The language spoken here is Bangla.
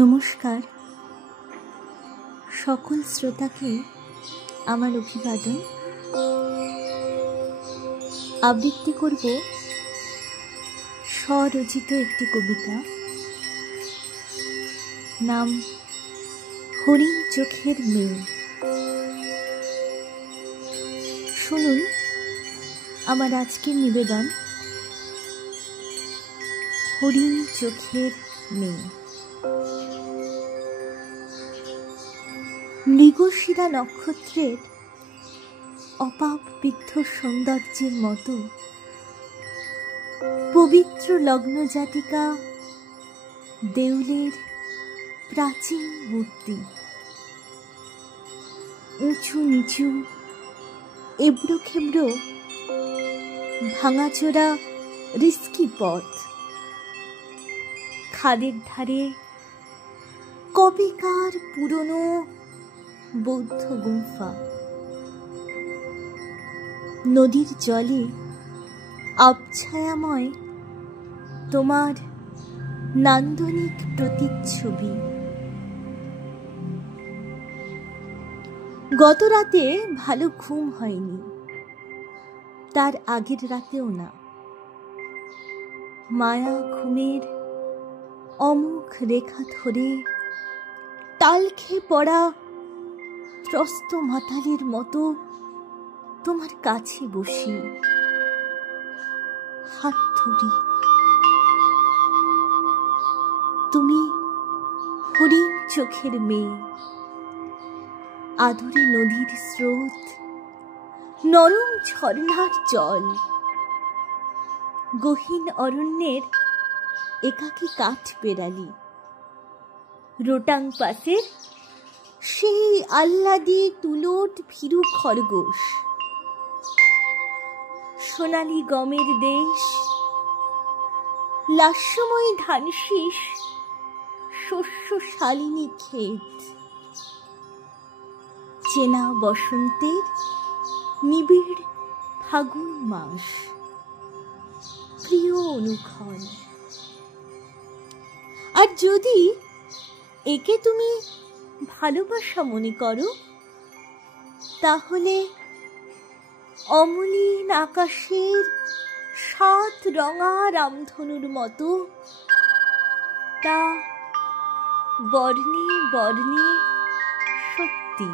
নমস্কার, সকল শ্রোতাকে আমার অভিবাদন। আবৃত্তি করব স্বরচিত একটি কবিতা, নাম হরিণ চোখের মেয়ে। শুনুন আমার আজকের নিবেদন, হরিণ চোখের মেয়ে। মৃগশিরা নক্ষত্রের অপাপ বিদ্ধ সৌন্দর্যের মতো পবিত্র লগ্ন জাতিকা দেউলের প্রাচীন মূর্তি, উঁচু নিচু এবড়ো খেবড়ো ভাঙাচোরা রিস্কি পথ, খাদের ধারে কবেকার পুরনো বৌদ্ধ গুম্ফা, নদীর জলে আবছায়াময় তোমার নান্দনিক প্রতিচ্ছবি। গত রাতে ভালো ঘুম হয়নি, তার আগের রাতেও না। মায়া ঘুমের অমুখ রেখা ধরে তাল খেয়ে পড়া ত্রস্ত মাতালের মতো তোমার কাছে বসি, হাত ধরি। তুমি হরিণ চোখের মেয়ে, আদরে নদীর স্রোত, নরম ঝর্ণার জল, গহীন অরণ্যের একাকী কাঠ বেড়ালি, রোটাং পাশের সেই আহ্লাদী তুলট ভীরু খরগোশ, সোনালী গমের দেশ, লাস্যময়ী ধানশীষ, শস্য শালিনী ক্ষেত, চেনা বসন্তের নিবিড় ফাগুন মাস, প্রিয় অনুক্ষণ। আর যদি একে তুমি ভালোবাসা মনে করো, তাহলে অমলিন আকাশের 7 রঙা রামধনুর মতো তা বর্ণে বর্ণে সত্যি।